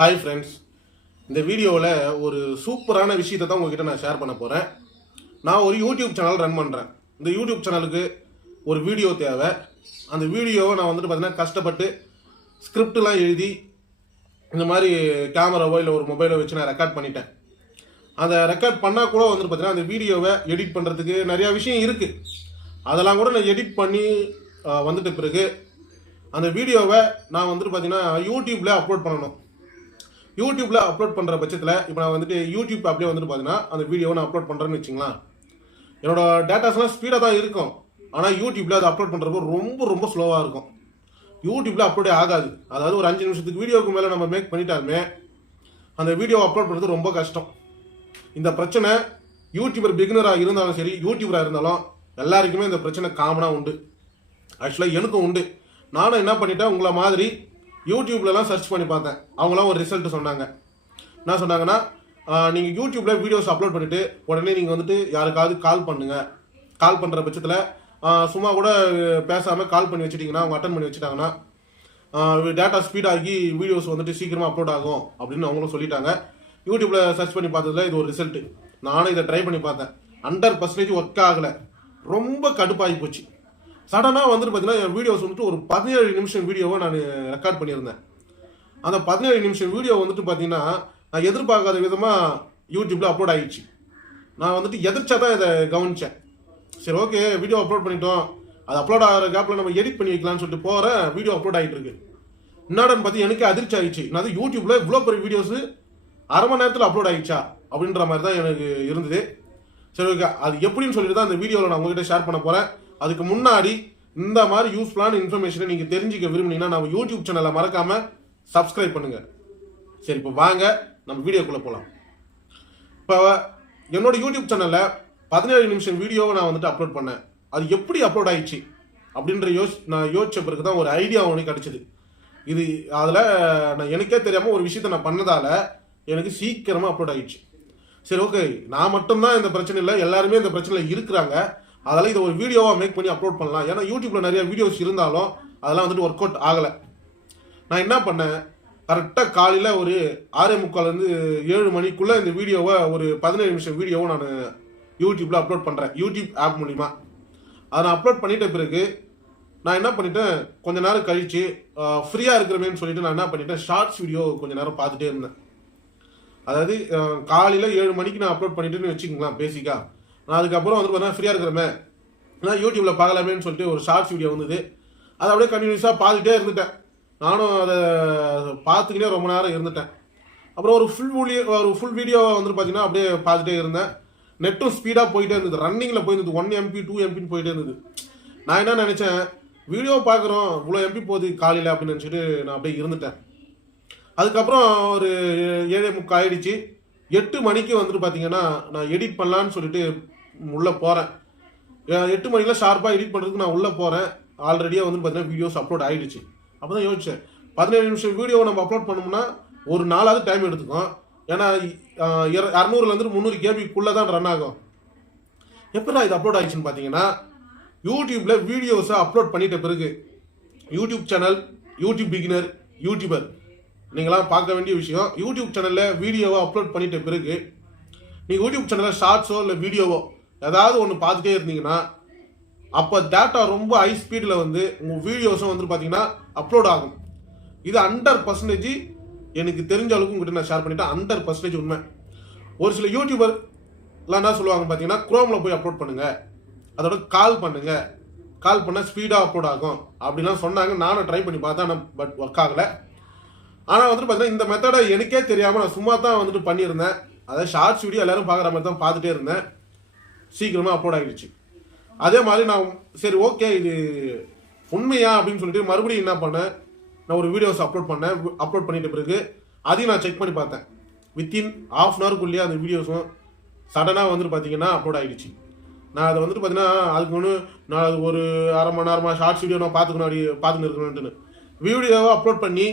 Hi friends, இந்த வீடியோவில் ஒரு சூப்பரான விஷயத்தை தான் உங்ககிட்ட நான் ஷேர் பண்ண போகிறேன். நான் ஒரு யூடியூப் சேனல் ரன் பண்ணுறேன். இந்த யூடியூப் சேனலுக்கு ஒரு வீடியோ தேவை. அந்த வீடியோவை நான் பார்த்தீங்கன்னா கஷ்டப்பட்டு ஸ்கிரிப்டெலாம் எழுதி இந்த மாதிரி கேமராவோ இல்லை ஒரு மொபைலோ வச்சு நான் ரெக்கார்ட் பண்ணிட்டேன். அந்த ரெக்கார்ட் பண்ணால் கூட பார்த்தீங்கன்னா அந்த வீடியோவை எடிட் பண்ணுறதுக்கு நிறையா விஷயம் இருக்குது. அதெல்லாம் கூட நான் எடிட் பண்ணி வந்துட்ட பிறகு அந்த வீடியோவை நான் பார்த்தீங்கன்னா யூடியூப்பில் அப்லோட் பண்ணணும். யூடியூப்பில் அப்லோட் பண்ணுற பட்சத்தில் இப்போ நான் யூடியூப் ஆப்லேயே பார்த்தீங்கன்னா அந்த வீடியோவை நான் அப்லோட் பண்ணுறேன்னு வச்சுங்களேன். என்னோட டேட்டாஸ்லாம் ஸ்பீடாக தான் இருக்கும். ஆனால் யூடியூப்பில் அதை அப்லோட் பண்ணுறப்போ ரொம்ப ரொம்ப ஸ்லோவாக இருக்கும். யூடியூப்பில் அப்லோடே ஆகாது. அதாவது ஒரு 5 நிமிஷத்துக்கு வீடியோவுக்கு மேலே நம்ம மேக் பண்ணிட்டாலுமே அந்த வீடியோவை அப்லோட் பண்ணுறது ரொம்ப கஷ்டம். இந்த பிரச்சனை யூடியூபர் பிகினராக இருந்தாலும் சரி, யூடியூபராக இருந்தாலும் எல்லாருக்குமே இந்த பிரச்சனை காமனாக உண்டு. ஆக்சுவலாக எனக்கும் உண்டு. நானும் என்ன பண்ணிட்டேன், உங்களை மாதிரி யூடியூப்லலாம் சர்ச் பண்ணி பார்த்தேன். அவங்களாம் ஒரு ரிசல்ட் சொன்னாங்க. என்ன சொன்னாங்கன்னா, நீங்கள் யூடியூப்பில் வீடியோஸ் அப்லோட் பண்ணிவிட்டு உடனே நீங்கள் யாருக்காவது கால் பண்ணுங்கள். கால் பண்ணுற பட்சத்தில் சும்மா கூட பேசாமல் கால் பண்ணி வச்சுட்டிங்கன்னா, அவங்க அட்டன் பண்ணி வச்சுட்டாங்கன்னா டேட்டா ஸ்பீடாகி வீடியோஸ் சீக்கிரமாக அப்லோட் ஆகும் அப்படின்னு அவங்களும் சொல்லிட்டாங்க. யூடியூப்பில் சர்ச் பண்ணி பார்த்ததுல இது ஒரு ரிசல்ட்டு. நானும் இதை ட்ரை பண்ணி பார்த்தேன். 100% ஒர்க் ஆகலை. ரொம்ப கடுப்பாகி போச்சு. சடனாக பார்த்தீங்கன்னா என் வீடியோஸ் ஒரு 17 நிமிஷம் வீடியோவை நான் ரெக்கார்ட் பண்ணியிருந்தேன். அந்த 17 நிமிஷம் வீடியோ பார்த்தீங்கன்னா நான் எதிர்பார்க்காத விதமாக யூடியூப்பில் அப்லோட் ஆகிடுச்சு. நான் எதிர்ச்சா தான் இதை கவனித்தேன். சரி, ஓகே, வீடியோ அப்லோட் பண்ணிட்டோம், அது அப்லோட் ஆகிற கேப்பில் நம்ம எடிட் பண்ணி வைக்கலாம்னு சொல்லிட்டு போகிறேன். வீடியோ அப்லோட் ஆகிட்டு இருக்கு. என்னடான்னு பார்த்து எனக்கு அதிர்ச்சி ஆகிடுச்சு. நான் யூடியூப்பில் இவ்வளோ பெரிய வீடியோஸு அரை மணி நேரத்தில் அப்லோட் ஆகிடுச்சா அப்படின்ற மாதிரி தான் எனக்கு இருந்தது. சரி, ஓகே, அது எப்படின்னு சொல்லிட்டு தான் இந்த வீடியோவில் நான் உங்ககிட்ட ஷேர் பண்ண போகிறேன். அதுக்கு முன்னாடி இந்த மாதிரி யூஸ்ஃபுல்லான இன்ஃபர்மேஷனை நீங்கள் தெரிஞ்சுக்க விரும்புனீங்கன்னா நம்ம யூடியூப் சேனலை மறக்காமல் சப்ஸ்கிரைப் பண்ணுங்கள். சரி, இப்போ வாங்க நம்ம வீடியோக்குள்ளே போகலாம். இப்போ என்னோட யூடியூப் சேனலில் 17 நிமிஷம் வீடியோவை நான் அப்லோட் பண்ணேன். அது எப்படி அப்லோட் ஆயிடுச்சு அப்படின்ற நான் யோசிச்ச பிறகு தான் ஒரு ஐடியா ஒன்று கிடச்சிது. இது அதில் நான் எனக்கே தெரியாமல் ஒரு விஷயத்தை நான் பண்ணதால் எனக்கு சீக்கிரமாக அப்லோட் ஆகிடுச்சு. சரி, ஓகே, நான் மட்டும்தான் இந்த பிரச்சனை இல்லை, எல்லாருமே இந்த பிரச்சனையில் இருக்கிறாங்க. அதெல்லாம் இதை ஒரு வீடியோவாக மேக் பண்ணி அப்லோட் பண்ணலாம். ஏன்னா யூடியூப்பில் நிறைய வீடியோஸ் இருந்தாலும் அதெல்லாம் ஒர்க் அவுட் ஆகலை. நான் என்ன பண்ணேன், கரெக்டாக காலையில் ஒரு 6:45 7 மணிக்குள்ளே இந்த வீடியோவை ஒரு 17 நிமிஷம் வீடியோவை நான் யூடியூப்பில் அப்லோட் பண்ணுறேன். யூடியூப் ஆப் மூலிமா அதை நான் அப்லோட் பண்ணிட்ட பிறகு நான் என்ன பண்ணிட்டேன், கொஞ்ச நேரம் கழித்து ஃப்ரீயாக இருக்கிறமேன்னு சொல்லிட்டு நான் என்ன பண்ணிட்டேன், ஷார்ட்ஸ் வீடியோ கொஞ்சம் நேரம் பார்த்துட்டே இருந்தேன். அதாவது காலையில் 7 மணிக்கு நான் அப்லோட் பண்ணிட்டேன்னு வச்சுக்கலாம் பேசிக்காக. நான் அதுக்கப்புறம் பார்த்தீங்கன்னா ஃப்ரீயாக இருக்கிறமே நான் யூடியூப்பில் பார்க்கலாமேன்னு சொல்லிட்டு ஒரு ஷார்ட்ஸ் வீடியோ வந்தது. அதை அப்படியே கண்டினியூஸாக பார்த்துட்டே இருந்துட்டேன். நானும் அதை பார்த்துக்கிட்டே ரொம்ப நேரம் இருந்துட்டேன். அப்புறம் ஒரு ஃபுல் வீடியோ பார்த்தீங்கன்னா அப்படியே பார்த்துட்டே இருந்தேன். நெட்டும் ஸ்பீடாக போயிட்டே இருந்தது. ரன்னிங்கில் போயிருந்தது. 1 MB 2 MBன்னு போயிட்டே இருந்தது. நான் என்ன நினச்சேன், வீடியோ பார்க்குறோம், இவ்வளோ எம்பி போகுது காலையில் அப்படின்னு நினச்சிட்டு நான் அப்படியே இருந்துட்டேன். அதுக்கப்புறம் ஒரு 7:45 ஆயிடுச்சு. 8 மணிக்கு பார்த்தீங்கன்னா நான் எடிட் பண்ணலான்னு சொல்லிட்டு உள்ளே போகிறேன். 8 மணிக்கெலாம் ஷார்ப்பாக எடிட் பண்ணுறதுக்கு நான் உள்ளே போகிறேன். ஆல்ரெடியாக பார்த்தீங்கன்னா வீடியோஸ் அப்லோட் ஆகிடுச்சு. அப்போ தான் யோசிச்சேன், 17 நிமிஷம் வீடியோவை நம்ம அப்லோட் பண்ணோம்னா ஒரு நாளாவது டைம் எடுத்துக்கும். ஏன்னா 200 300 கேபிக்குள்ளே தான் ரன் ஆகும். எப்போ நான் இது அப்லோட் ஆகிடுச்சுன்னு பார்த்தீங்கன்னா, யூடியூப்பில் வீடியோஸை அப்லோட் பண்ணிட்ட பிறகு YouTube channel, YouTube beginner, YouTuber நீங்களாம் பார்க்க வேண்டிய விஷயம். யூடியூப் சேனலில் வீடியோவை அப்லோட் பண்ணிட்ட பிறகு நீங்கள் யூடியூப் சேனலில் ஷார்ட்ஸோ இல்லை வீடியோவோ ஏதாவது ஒன்று பார்த்துட்டே இருந்தீங்கன்னா அப்போ டேட்டா ரொம்ப ஹை ஸ்பீடில் உங்கள் வீடியோஸும் பார்த்தீங்கன்னா அப்லோட் ஆகும். இது 100% எனக்கு தெரிஞ்ச அளவுக்கு உங்கள்கிட்ட நான் ஷேர் பண்ணிட்டேன். 100% உண்மை. ஒரு சில யூடியூபர்லாம் என்ன சொல்லுவாங்க பார்த்தீங்கன்னா, குரோமில் போய் அப்லோட் பண்ணுங்கள், அதோட கால் பண்ணுங்கள், கால் பண்ணால் ஸ்பீடாக அப்லோட் ஆகும் அப்படிலாம் சொன்னாங்க. நானும் ட்ரை பண்ணி பார்த்தேன், ஆனால் பட் ஒர்க் ஆகலை. ஆனால் பார்த்தீங்கன்னா இந்த மெத்தடை எனக்கே தெரியாமல் நான் சும்மா தான் பண்ணியிருந்தேன். அதாவது ஷார்ட்ஸ் வீடியோ எல்லாரும் பார்க்குற மாதிரி தான் பார்த்துட்டே இருந்தேன். சீக்கிரமாக அப்லோட் ஆகிடுச்சு. அதே மாதிரி நான் சரி, ஓகே, இது உண்மையா அப்படின்னு சொல்லிட்டு மறுபடியும் என்ன பண்ணேன், நான் ஒரு வீடியோஸ் அப்லோட் பண்ணேன். அப்லோட் பண்ணிட்ட பிறகு அதையும் நான் செக் பண்ணி பார்த்தேன். வித்தின் ½ அன் ஹவருக்குள்ளேயே அந்த வீடியோஸும் சடனாக பார்த்தீங்கன்னா அப்லோட் ஆகிடுச்சு. நான் அதை பார்த்தீங்கன்னா அதுக்கு ஒன்று நான் அது ஒரு அரை மணி நேரமாக ஷார்ட்ஸ் வீடியோ நான் பார்த்துன்னு இருக்கணும்னு வீடியோவை அப்லோட் பண்ணி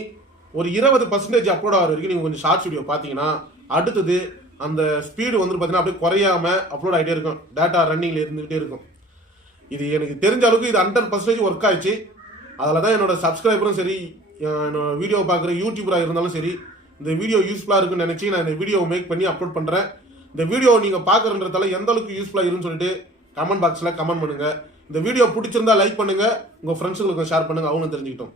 ஒரு 20% அப்லோட் ஆகிற வரைக்கும் நீங்கள் கொஞ்சம் ஷார்ட்ஸ் வீடியோ பார்த்தீங்கன்னா அடுத்தது அந்த ஸ்பீடு பார்த்தீங்கன்னா அப்படியே குறையாமல் அப்லோட் ஆகிட்டே இருக்கும். டேட்டா ரன்னிங்கில் இருந்துகிட்டே இருக்கும். இது எனக்கு தெரிஞ்ச அளவுக்கு இது 100% ஒர்க் ஆயிடுச்சு. அதில் தான் என்னோட சப்ஸ்கிரைபரும் சரி, என்னோட வீடியோ பார்க்குற யூடியூபராக இருந்தாலும் சரி, இந்த வீடியோ யூஸ்ஃபுல்லாக இருக்குன்னு நினச்சி நான் இந்த வீடியோவை மேக் பண்ணி அப்லோட் பண்ணுறேன். இந்த வீடியோ நீங்கள் பார்க்குறன்றதால எந்த அளவுக்கு யூஸ்ஃபுல்லாக இருக்குன்னு சொல்லிட்டு கமெண்ட் பாக்ஸில் கமெண்ட் பண்ணுங்கள். இந்த வீடியோ பிடிச்சிருந்தா லைக் பண்ணுங்கள், உங்கள் ஃப்ரெண்ட்ஸுங்களுக்கு ஷேர் பண்ணுங்கள், அவங்களும் தெரிஞ்சுக்கிட்டோம்.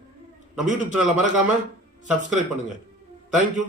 நம்ம யூடியூப் சேனலை மறக்காமல் சப்ஸ்கிரைப் பண்ணுங்கள். தேங்க்யூ.